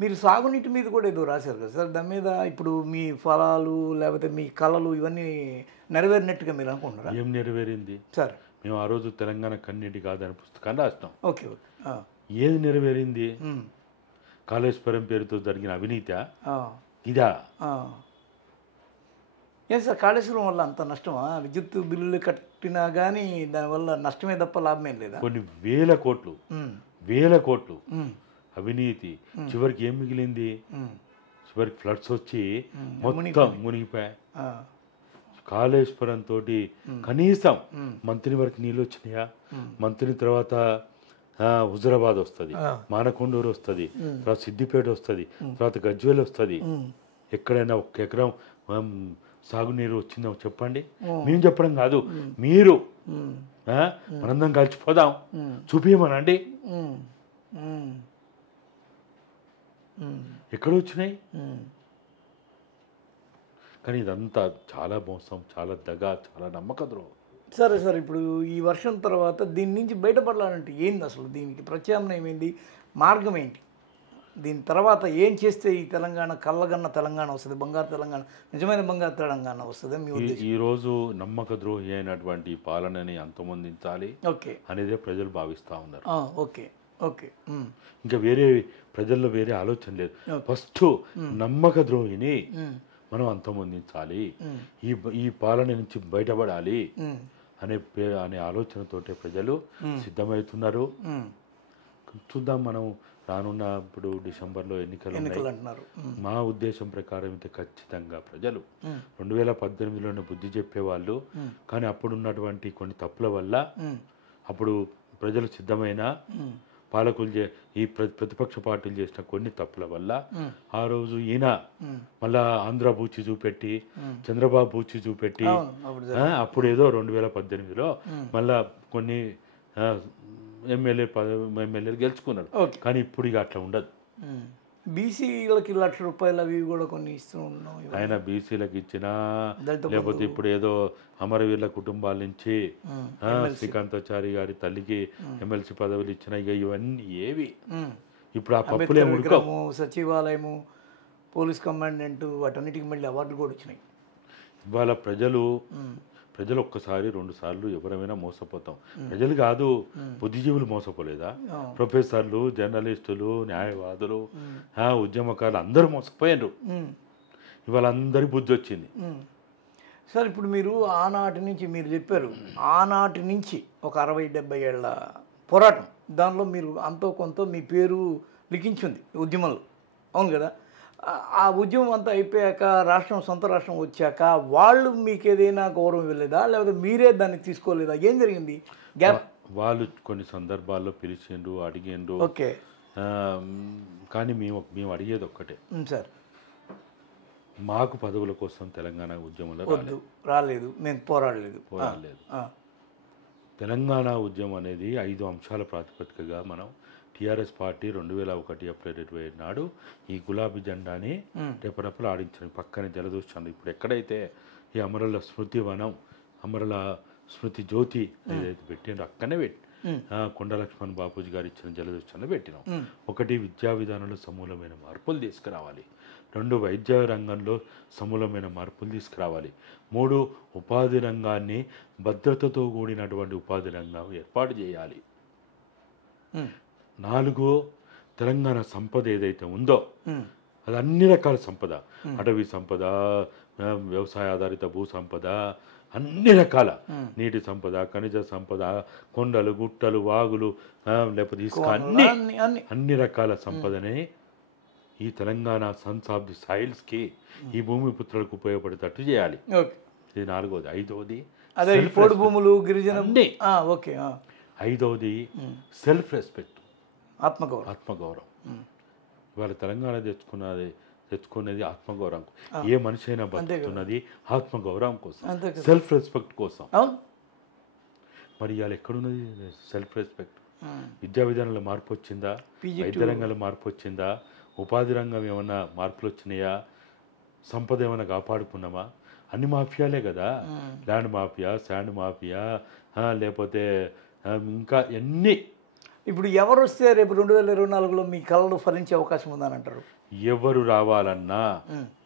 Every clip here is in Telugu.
మీరు సాగునీటి మీద కూడా ఏదో రాశారు కదా సార్, దాని మీద ఇప్పుడు మీ ఫలాలు లేకపోతే మీ కళలు ఇవన్నీ నెరవేరినట్టుగా మీరు అనుకుంటున్నారా? ఏం నెరవేరింది సార్ మేము ఆ రోజు తెలంగాణ కన్నీటి కాదని పుస్తకాన్ని రాసినాం. ఓకే ఓకే ఏది నెరవేరింది? కాళేశ్వరం పేరుతో జరిగిన అవినీతి ఇదా? ఏం సార్ కాళేశ్వరం వల్ల అంత నష్టమా? విద్యుత్ బిల్లులు కట్టినా కానీ దానివల్ల నష్టమే తప్ప లాభమేం లేదా? కొన్ని వేల కోట్లు అవినీతి. చివరికి ఏం మిగిలింది? చివరికి ఫ్లడ్స్ వచ్చి మొత్తం మునిగిపోయాయి. కాళేశ్వరం తోటి కనీసం మంత్రి వరకు నీళ్ళు వచ్చినాయా? మంత్రి తర్వాత హుజరాబాద్ వస్తుంది, మానకొండూరు వస్తుంది, తర్వాత సిద్దిపేట వస్తుంది, తర్వాత గజ్వేల్ వస్తుంది. ఎక్కడైనా 1 ఎకరం సాగునీరు వచ్చిందో చెప్పండి. మేము చెప్పడం కాదు, మీరు మనందరం కలిసిపోదాం చూపించమనండి. ఎక్కడ వచ్చినాయి? కానీ ఇదంతా చాలా మోసం, చాలా దగా, చాలా నమ్మక ద్రోహం. సరే సార్, ఇప్పుడు ఈ వర్షం తర్వాత దీని నుంచి బయటపడాలంటే ఏంది అసలు? దీనికి ప్రత్యామ్నాయం ఏంది? మార్గం ఏంటి? దీని తర్వాత ఏం చేస్తే ఈ తెలంగాణ కళ్ళగన్న తెలంగాణ వస్తుంది, బంగారు తెలంగాణ, నిజమైన బంగారు తెలంగాణ వస్తుంది మీ ఉద్దేశం? ఈరోజు నమ్మక ద్రోహి అయినటువంటి పాలనని అంతమొందించాలి అనేదే ప్రజలు భావిస్తూ ఉన్నారు. Okay okay. ఇంకా ప్రజల్లో వేరే ఆలోచన లేదు. ఫస్ట్ నమ్మక ద్రోహిని మనం అంతమొందించాలి, ఈ పాలన నుంచి బయటపడాలి అనే ఆలోచనతోటే ప్రజలు సిద్ధమవుతున్నారు. చూద్దాం, మనం రానున్న ఇప్పుడు డిసెంబర్లో ఎన్నికలు అంటున్నారు. మా ఉద్దేశం ప్రకారం అయితే ఖచ్చితంగా ప్రజలు 2018లోనే బుద్ధి చెప్పేవాళ్ళు. కానీ అప్పుడున్నటువంటి కొన్ని తప్పుల వల్ల అప్పుడు ప్రజలు సిద్ధమైన పాలకులు ఈ ప్రతిపక్ష పార్టీలు చేసిన కొన్ని తప్పుల వల్ల ఆ రోజు ఈయన మళ్ళా ఆంధ్ర బూచి చూపెట్టి, చంద్రబాబు బూచి చూపెట్టి అప్పుడు ఏదో 2018లో మళ్ళా కొన్ని ఎమ్మెల్యేలు గెలుచుకున్నాడు. కానీ ఇప్పుడు ఇక అట్లా ఉండదు. బీసీలకి ₹1,00,000 అవి కూడా కొన్ని ఇస్తూ ఉన్నాం. ఆయన బీసీలకు ఇచ్చినా, లేకపోతే ఇప్పుడు ఏదో అమరవీరుల కుటుంబాల నుంచి శ్రీకాంతాచారి గారి తల్లికి ఎమ్మెల్సీ పదవులు ఇచ్చినా, ఇక ఇవన్నీ ఏవి ఇప్పుడు ఆ పప్పులే ఉడకము. సచివాలయము, పోలీస్ కమాండెంట్, వాటన్నిటికి మళ్ళీ అవార్డులు కూడా వచ్చినాయి. ఇవాళ ప్రజలు ఒక్కసారి 2 సార్లు ఎవరైనా మోసపోతాం. ప్రజలు కాదు, బుద్ధిజీవులు మోసపోలేదా? ప్రొఫెసర్లు, జర్నలిస్టులు, న్యాయవాదులు, ఉద్యమకారులు అందరూ మోసపోయారు. ఇవాళ అందరి బుద్ధి వచ్చింది. సార్, ఇప్పుడు మీరు ఆనాటి నుంచి మీరు చెప్పారు, ఆనాటి నుంచి ఒక 60-70 ఏళ్ళ పోరాటం, దానిలో మీరు అంతో కొంత మీ పేరు లిఖించింది ఉద్యమంలో, అవును కదా? ఆ ఉద్యమం అంతా అయిపోయాక సొంత రాష్ట్రం వచ్చాక వాళ్ళు మీకు ఏదైనా గౌరవం ఇవ్వలేదా, లేకపోతే మీరే దాన్ని తీసుకోలేదా? ఏం జరిగింది? గ్యాప్ వాళ్ళు కొన్ని సందర్భాల్లో పిలిచిండ్రు, అడిగిండ్రు. ఓకే. కానీ మేము అడిగేది ఒక్కటే సార్, మాకు పదవుల కోసం తెలంగాణ ఉద్యమంలో రాలేదు, మేము పోరాడలేదు. తెలంగాణ ఉద్యమం అనేది 5 అంశాల ప్రాతిపదికగా మనం టీఆర్ఎస్ పార్టీ 2001 ఏప్రిల్ 27 నాడు ఈ గులాబీ జెండాని రెపరెపలు ఆడించడం, పక్కనే జలదూషణ. ఇప్పుడు ఎక్కడైతే ఈ అమరుల స్మృతి వనం, అమరుల స్మృతి జ్యోతి ఏదైతే పెట్టిండ్రో అక్కడనే కొండ లక్ష్మణ్ బాపూజీ గారు ఇచ్చిన జలదూషణలో పెట్టినాం. 1 విద్యా విధానంలో సమూలమైన మార్పులు తీసుకురావాలి. 2 వైద్య రంగంలో సమూలమైన మార్పులు తీసుకురావాలి. 3 ఉపాధి రంగాన్ని భద్రతతో కూడినటువంటి ఉపాధి రంగం ఏర్పాటు చేయాలి. 4 తెలంగాణ సంపద ఏదైతే ఉందో అది అన్ని రకాల సంపద, అటవీ సంపద, వ్యవసాయ ఆధారిత భూ సంపద, అన్ని రకాల నీటి సంపద, ఖనిజ సంపద, కొండలు, గుట్టలు, వాగులు, లేకపోతే ఇసుక, అన్ని రకాల సంపదని ఈ తెలంగాణ సన్స్ ఆఫ్ ది సాయిల్స్కి, ఈ భూమి పుత్రులకు ఉపయోగపడేటట్టు చేయాలి. ఇది 4వది. 5వది భూములు, గిరిజన. ఓకే. 5వది సెల్ఫ్ రెస్పెక్ట్, ఆత్మగౌరవం. ఇవాళ తెలంగాణ తెచ్చుకునేది ఆత్మగౌరవం. ఏ మనిషి అయినా బతుకుతున్నది ఆత్మగౌరవం కోసం, సెల్ఫ్ రెస్పెక్ట్ కోసం. మరి ఇవాళ ఎక్కడున్నది సెల్ఫ్ రెస్పెక్ట్? విద్యా విధానంలో మార్పు వచ్చిందా? వైద్య రంగంలో మార్పు వచ్చిందా? ఉపాధి రంగం ఏమన్నా మార్పులు వచ్చినాయా? సంపద ఏమైనా కాపాడుకున్నామా? అన్ని మాఫియాలే కదా. ల్యాండ్ మాఫియా, శాండ్ మాఫియా, లేకపోతే ఇంకా ఎన్ని ఇప్పుడు ఎవరు వస్తే రేపు 2024లో మీ కళలు ఫలించే అవకాశం ఉందని అంటారు? ఎవరు రావాలన్నా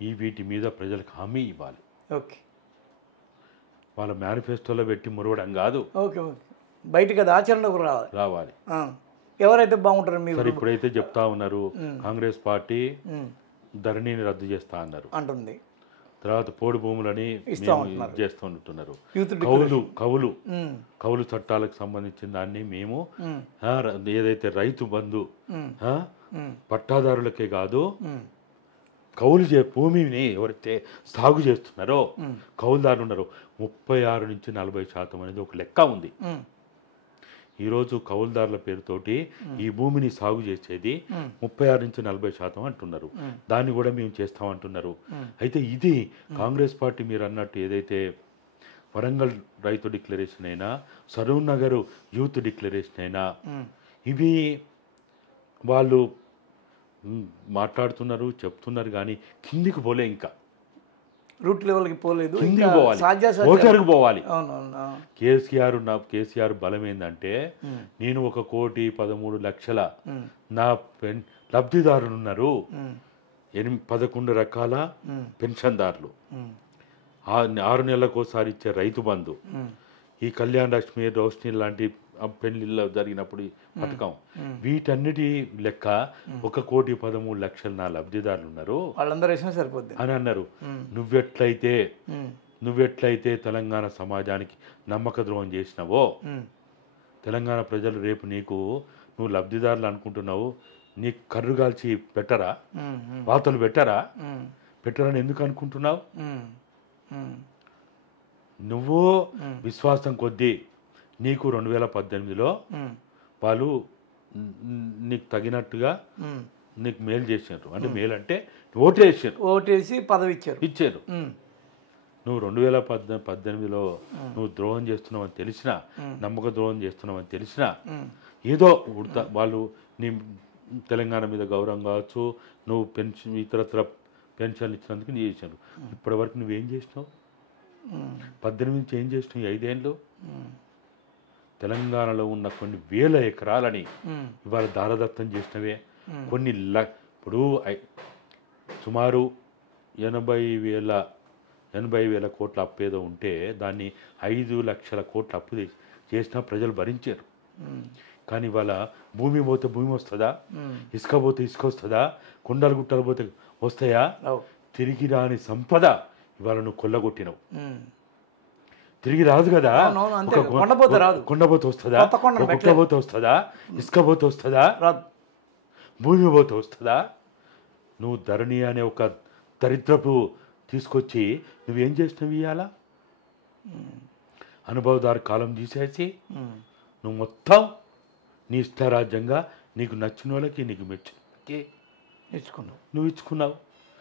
ఈ వీటి మీద ప్రజలకు హామీ ఇవ్వాలి. ఓకే వాళ్ళ మేనిఫెస్టోలో పెట్టి మురవడం కాదు, ఓకే ఓకే బయటకు అది ఆచరణకు రావాలి. ఎవరైతే బాగుంటారు మీరు? సరే ఇప్పుడైతే చెప్తా ఉన్నారు కాంగ్రెస్ పార్టీ ధరణిని రద్దు చేస్తా అన్నారు అంటుంది, తర్వాత పోడు భూములని చేస్తుంటున్నారు. కౌలు చట్టాలకు సంబంధించిన దాన్ని మేము ఏదైతే రైతు బంధు పట్టాదారులకే కాదు కౌలు భూమిని ఎవరైతే సాగు చేస్తున్నారో కౌలుదారులు ఉన్నారో 36 నుంచి 40% అనేది ఒక లెక్క ఉంది. ఈరోజు కౌలుదారుల పేరుతోటి ఈ భూమిని సాగు చేసేది 36 నుంచి 40% అంటున్నారు. దాన్ని కూడా మేము చేస్తామంటున్నారు. అయితే ఇది కాంగ్రెస్ పార్టీ మీరు అన్నట్టు ఏదైతే వరంగల్ రైతు డిక్లరేషన్ అయినా సరూర్ నగర్ యూత్ డిక్లరేషన్ అయినా ఇవి వాళ్ళు మాట్లాడుతున్నారు చెప్తున్నారు కానీ కిందికి పోలే, ఇంకా రూట్ లెవెల్కి పోలేదు, కిందికి పోవాలి, ఓటర్కి పోవాలి. కేసీఆర్ బలం ఏంటంటే నేను 1,13,00,000 నా లబ్ధిదారులు ఉన్నారు, 11 రకాల పెన్షన్దారులు, 6 నెలలకోసారి ఇచ్చే రైతు బంధు, ఈ కళ్యాణ్ లక్ష్మి రోషిని లాంటి పెళ్లిలో జరిగినప్పుడు పథకం, వీటన్నిటి లెక్క 1,13,00,000 నా లబ్ధిదారులు ఉన్నారు, వాళ్ళందరూ వేసినా సరిపోద్ది అని అన్నారు. నువ్వెట్లయితే తెలంగాణ సమాజానికి నమ్మక ద్రోహం చేసినావో తెలంగాణ ప్రజలు రేపు నువ్వు లబ్ధిదారులు అనుకుంటున్నావు, నీకు కర్రు కాల్చి పెట్టరా, వాతలు పెట్టరని ఎందుకు అనుకుంటున్నావు? నువ్వు విశ్వాసం కొద్దీ నీకు 2018లో వాళ్ళు నీకు తగినట్టుగా నీకు మేలు చేసినారు, అంటే మేలు అంటే ఓటేసి పదవి ఇచ్చారు. నువ్వు 2018లో నువ్వు ద్రోహం చేస్తున్నావని తెలిసినా, నమ్మక ద్రోహం చేస్తున్నావని తెలిసినా ఏదో వాళ్ళు నీ తెలంగాణ మీద గౌరవం కావచ్చు, నువ్వు పెన్షన్ ఇతరత్ర పెన్షన్లు ఇచ్చినందుకు నీ చేసినారు. ఇప్పటివరకు నువ్వేం చేసినావు? 18 నుంచి ఏం చేసినావు? 5 ఏళ్ళు తెలంగాణలో ఉన్న కొన్ని వేల ఎకరాలని ఇవాళ దారదత్తం చేసినవే. కొన్ని ఇప్పుడు సుమారు 80,000 కోట్ల అప్పు ఏదో ఉంటే దాన్ని 5 లక్షల కోట్ల అప్పు చేసినా ప్రజలు భరించారు. కానీ ఇవాళ భూమి పోతే భూమి వస్తుందా, ఇసుక పోతే ఇసుక వస్తుందా, కొండలు గుట్టలు పోతే వస్తాయా? తిరిగి రాని సంపద ఇవాళ నువ్వు కొల్లగొట్టినవు, తిరిగి రాదు కదా. కొండపోతే వస్తుందా, గుట్టపోతే వస్తుందా, ఇసుక పోతే వస్తుందా, భూమి పోతే వస్తుందా? నువ్వు ధరణి అనే ఒక దరిద్రపు తీసుకొచ్చి నువ్వేం చేసినావు? ఇవాళ అనుభవదారు కాలం తీసేసి నువ్వు మొత్తం నీ ఇష్టారాజ్యంగా నీకు నచ్చిన వాళ్ళకి నీకు మెచ్చుకి నువ్వు ఇచ్చుకున్నావు.